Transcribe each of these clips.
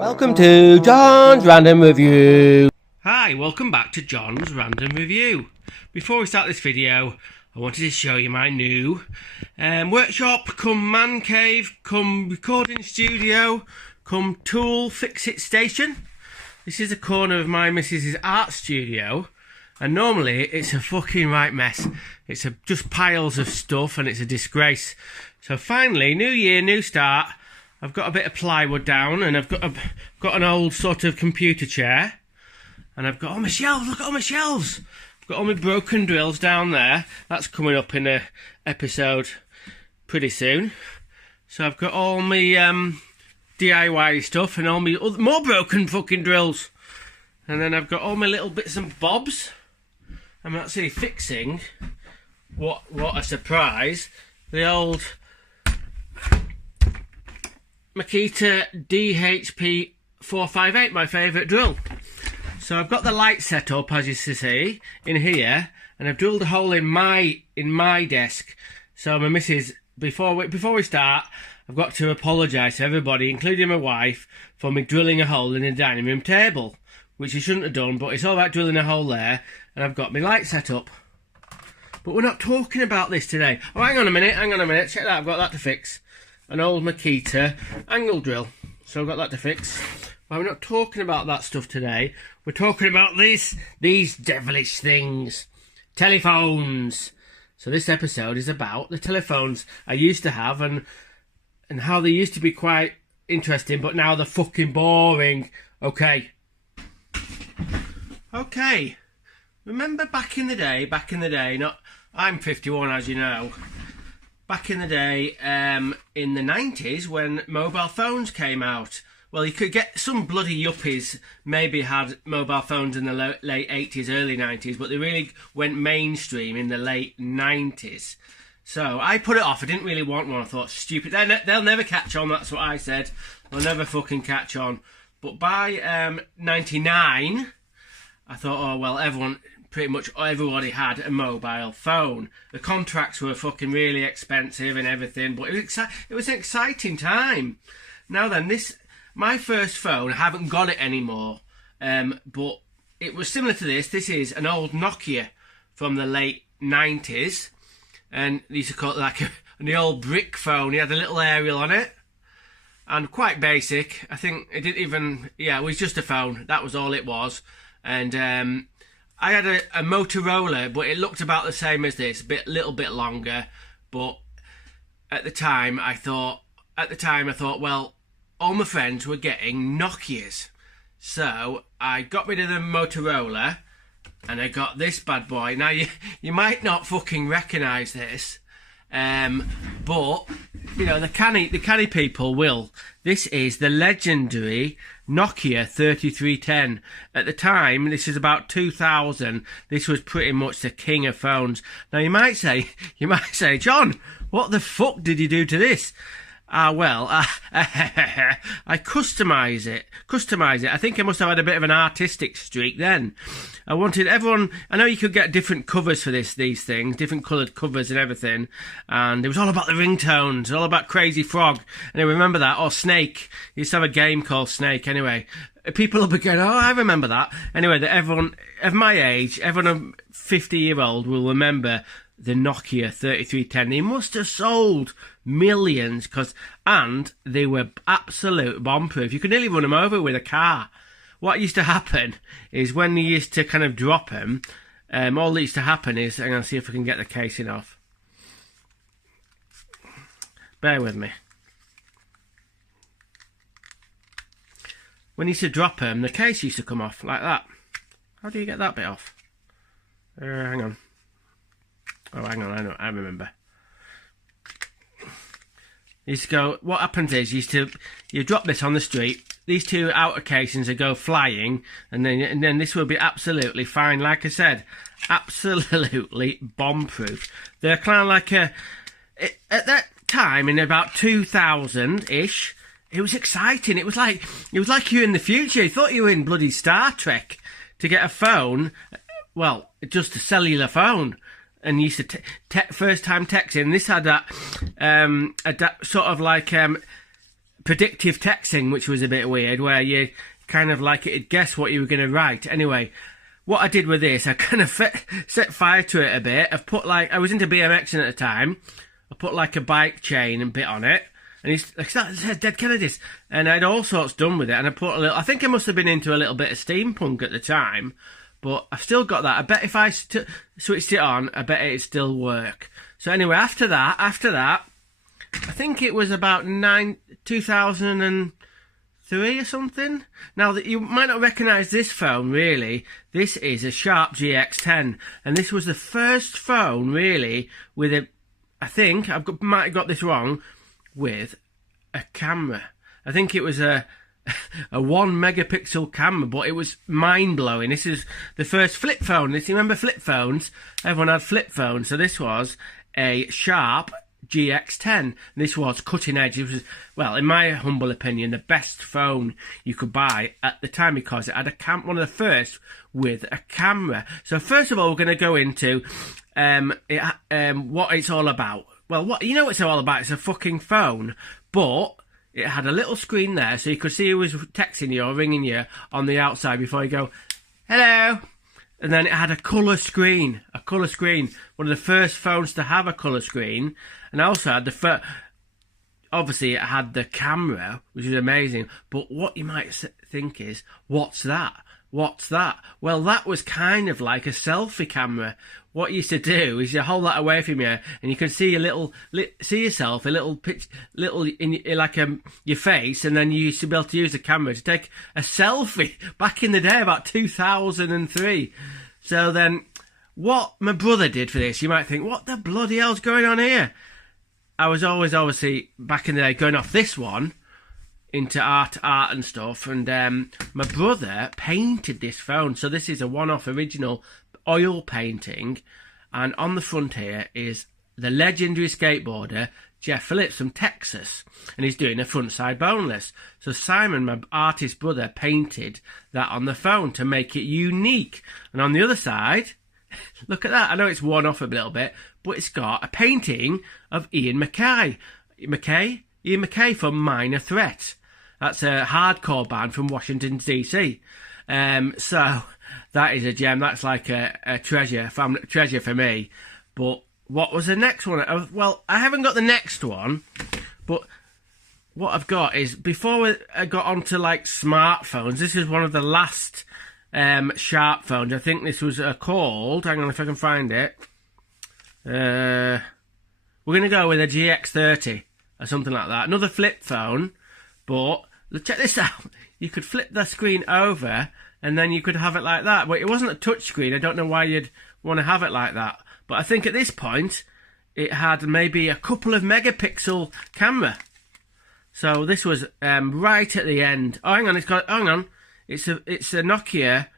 Welcome to John's Random Review. Hi, welcome back to John's Random Review. Before we start this video, I wanted to show you my new workshop, come man cave, come recording studio, come tool fix-it station. This is a corner of my missus's art studio, and normally it's a fucking right mess. It's just piles of stuff and it's a disgrace. So finally, new year, new start. I've got a bit of plywood down, and I've got an old sort of computer chair, and I've got all my shelves. Look at all my shelves. I've got all my broken drills down there. That's coming up in a episode pretty soon. So I've got all my DIY stuff and all my more broken fucking drills, and then I've got all my little bits and bobs. I'm actually fixing what a surprise, the old Makita DHP 458, my favourite drill. So I've got the light set up, as you see, in here, and I've drilled a hole in my desk. So my missus, before we start, I've got to apologise to everybody, including my wife, for me drilling a hole in the dining room table, which I shouldn't have done, but it's all right drilling a hole there, and I've got my light set up. But we're not talking about this today. Oh, hang on a minute, check that, I've got that to fix. An old Makita angle drill. So I've got that to fix. But we're not talking about that stuff today. We're talking about these devilish things. Telephones. So this episode is about the telephones I used to have and how they used to be quite interesting, but now they're fucking boring. Okay. Remember back in the day, I'm 51 as you know. Back in the day, in the 90s, when mobile phones came out, well, you could get some bloody yuppies maybe had mobile phones in the late 80s, early 90s, but they really went mainstream in the late 90s. So I put it off. I didn't really want one. I thought, stupid. They'll never catch on. That's what I said. They'll never fucking catch on. But by 99, I thought, oh, well, pretty much everybody had a mobile phone. The contracts were fucking really expensive and everything, but it was an exciting time. Now then, my first phone, I haven't got it anymore, but it was similar to this. This is an old Nokia from the late 90s, and they used to call it like the old brick phone. It had a little aerial on it, and quite basic. I think it didn't even, it was just a phone. That was all it was, and I had a Motorola, but it looked about the same as this, little bit longer. But at the time, I thought, well, all my friends were getting Nokias, so I got rid of the Motorola, and I got this bad boy. Now you might not fucking recognise this, but you know the canny people will. This is the legendary Nokia 3310. At the time, this is about 2000. This was pretty much the king of phones. Now you might say, John, what the fuck did you do to this? I customise it. I think I must have had a bit of an artistic streak then. I wanted everyone. I know you could get different covers for these things, different coloured covers and everything. And it was all about the ringtones, all about Crazy Frog. And I remember that, or Snake. You used to have a game called Snake. Anyway, people will be going, oh, I remember that. Anyway, that everyone of my age, everyone 50-year-old will remember the Nokia 3310. They must have sold millions, and they were absolute bomb-proof. You could nearly run them over with a car. What used to happen is when you used to kind of drop them, all that used to happen is, I'm going to see if I can get the casing off. Bear with me. When you used to drop them, the case used to come off like that. How do you get that bit off? Hang on. Oh, hang on, I remember. You used to go, what happens is you drop this on the street, these two outer casings will go flying, and then this will be absolutely fine. Like I said, absolutely bomb-proof. They're kind of like at that time, in about 2000-ish, it was exciting. It was like you're in the future. You thought you were in bloody Star Trek to get a phone, well, just a cellular phone. And used to first time texting. This had that sort of like predictive texting, which was a bit weird, where you kind of like it'd guess what you were going to write. Anyway, what I did with this, I kind of set fire to it a bit. I've put I was into BMXing at the time. I put like a bike chain and bit on it. And he's like, that's Dead Kennedys. And I had all sorts done with it. And I put a little, I think I must have been into a little bit of steampunk at the time. But I've still got that. I bet if I switched it on, I bet it'd still work. So anyway, after that, I think it was about 2003 or something. Now, that you might not recognise this phone, really. This is a Sharp GX10. And this was the first phone, really, with a, I think, might have got this wrong, with a camera. I think it was a 1 megapixel camera, but it was mind-blowing. This is the first flip phone. If you remember flip phones, everyone had flip phones. So this was a Sharp GX10. This was cutting edge. It was, well, in my humble opinion, the best phone you could buy at the time, because it had one of the first with a camera. So first of all, we're going to go into what it's all about. Well, what you know what it's all about? It's a fucking phone, but it had a little screen there, so you could see who was texting you or ringing you on the outside before you go, hello. And then it had a colour screen, one of the first phones to have a colour screen. And also had obviously it had the camera, which is amazing. But what you might think is, what's that? What's that? Well, that was kind of like a selfie camera. What you used to do is you hold that away from you, and you could see see yourself a little in like your face, and then you used to be able to use the camera to take a selfie back in the day, about 2003. So then, what my brother did for this, you might think, what the bloody hell's going on here? I was always, obviously, back in the day, going off this one into art and stuff, and my brother painted this phone. So this is a one-off original oil painting, and on the front here is the legendary skateboarder Jeff Phillips from Texas, and he's doing a front side boneless. So Simon, my artist brother, painted that on the phone to make it unique. And on the other side, look at that. I know it's worn off a little bit, but it's got a painting of Ian MacKaye from Minor Threat. That's a hardcore band from Washington, D.C. So that is a gem. That's like a treasure for me. But what was the next one? Well, I haven't got the next one, but what I've got is, before I got onto like smartphones, this is one of the last Sharp phones. I think this was called, hang on if I can find it. We're going to go with a GX30 or something like that. Another flip phone, but check this out. You could flip the screen over, and then you could have it like that. But it wasn't a touch screen. I don't know why you'd want to have it like that. But I think at this point, it had maybe a couple of megapixel camera. So this was right at the end. Oh, hang on, It's a Nokia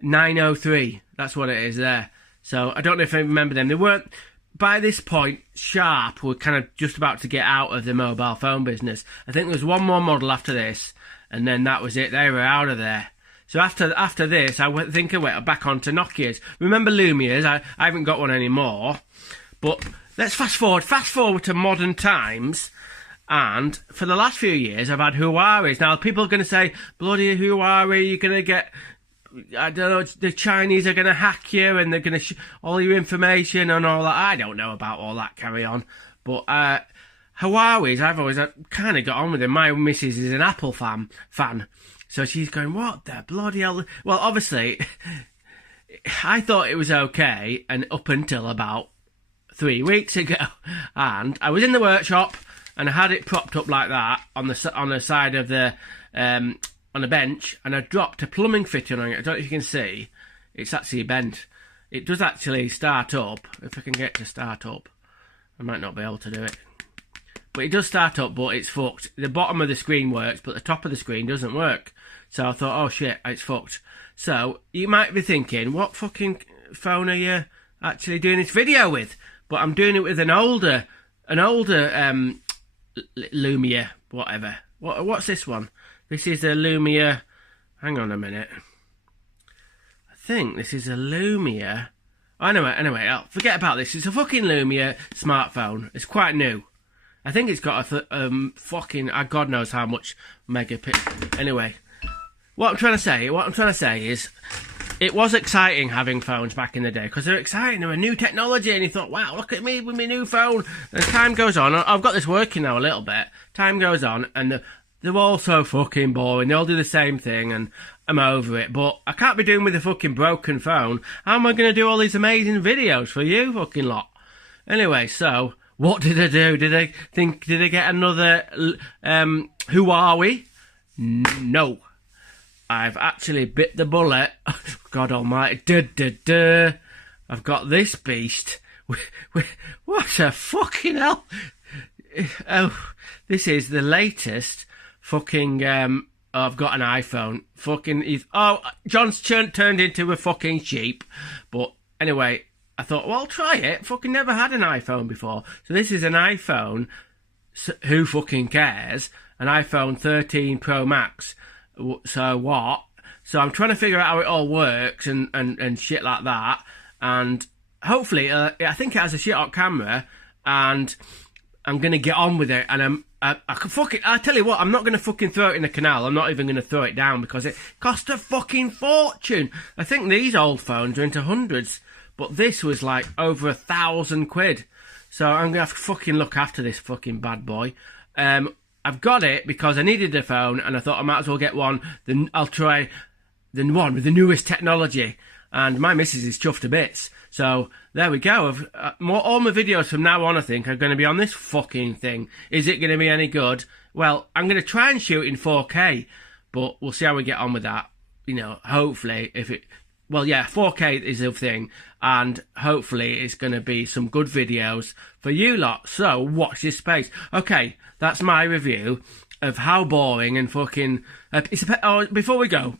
903. That's what it is there. So I don't know if I remember them. They weren't, by this point, Sharp were kind of just about to get out of the mobile phone business. I think there was one more model after this, and then that was it. They were out of there. So after this, I think I went back onto Nokias. Remember Lumias? I haven't got one anymore. But let's fast forward to modern times. And for the last few years, I've had Huawei's. Now, people are going to say, bloody Huawei, you're going to get, I don't know, the Chinese are going to hack you, and they're going to all your information and all that. I don't know about all that, carry on. But Huawei's, I've always kind of got on with them. My missus is an Apple fan. So she's going, what the bloody hell? Well, obviously, I thought it was okay, and up until about 3 weeks ago. And I was in the workshop, and I had it propped up like that on the side of the on a bench, and I dropped a plumbing fitting on it. I don't know if you can see. It's actually bent. It does actually start up. If I can get to start up, I might not be able to do it. But it does start up, but it's fucked. The bottom of the screen works, but the top of the screen doesn't work. So I thought, oh shit, it's fucked. So you might be thinking, what fucking phone are you actually doing this video with? But I'm doing it with an older Lumia, whatever. What's this one? This is a Lumia. Hang on a minute. I think this is a Lumia. Anyway, I'll forget about this. It's a fucking Lumia smartphone. It's quite new. I think it's got a fucking God knows how much megapixel. Anyway, what I'm trying to say is, it was exciting having phones back in the day because they're exciting. They're a new technology, and you thought, wow, look at me with my new phone. As time goes on, I've got this working now a little bit. Time goes on, and they're all so fucking boring. They all do the same thing, and I'm over it. But I can't be doing with a fucking broken phone. How am I going to do all these amazing videos for you fucking lot? Anyway, so what did I do? Did I get another Who Are We? No. I've actually bit the bullet. God almighty. I've got this beast. What the fucking hell? Oh, this is the latest fucking... I've got an iPhone. Fucking... John's turned into a fucking sheep. But anyway, I thought, well, I'll try it. Fucking never had an iPhone before. So this is an iPhone. Who fucking cares? An iPhone 13 Pro Max. So what? So I'm trying to figure out how it all works and shit like that. And hopefully, I think it has a shit hot camera, and I'm gonna get on with it. And I can fucking. I tell you what, I'm not gonna fucking throw it in the canal. I'm not even gonna throw it down because it cost a fucking fortune. I think these old phones are into hundreds, but this was like over 1,000 quid. So I'm gonna have to fucking look after this fucking bad boy. I've got it because I needed a phone, and I thought I might as well get one. Then I'll try the one with the newest technology. And my missus is chuffed to bits. So there we go. All my videos from now on, I think, are going to be on this fucking thing. Is it going to be any good? Well, I'm going to try and shoot in 4K, but we'll see how we get on with that. You know, hopefully, if it... Well, yeah, 4K is the thing, and hopefully it's going to be some good videos for you lot. So, watch this space. Okay, that's my review of how boring and fucking... before we go,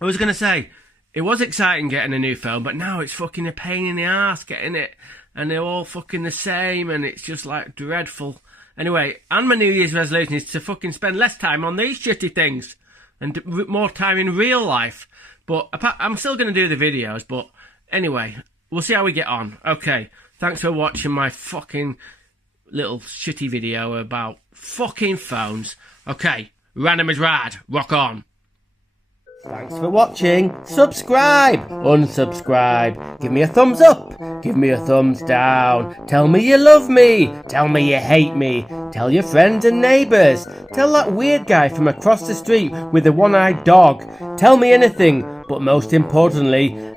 I was going to say, it was exciting getting a new phone, but now it's fucking a pain in the arse getting it, and they're all fucking the same, and it's just, like, dreadful. Anyway, and my New Year's resolution is to fucking spend less time on these shitty things, and more time in real life. But I'm still going to do the videos, but anyway, we'll see how we get on. Okay, thanks for watching my fucking little shitty video about fucking phones. Okay, random is rad. Rock on. Thanks for watching. Subscribe, unsubscribe, give me a thumbs up, give me a thumbs down, tell me you love me, tell me you hate me, tell your friends and neighbours, tell that weird guy from across the street with the one-eyed dog, tell me anything, but most importantly,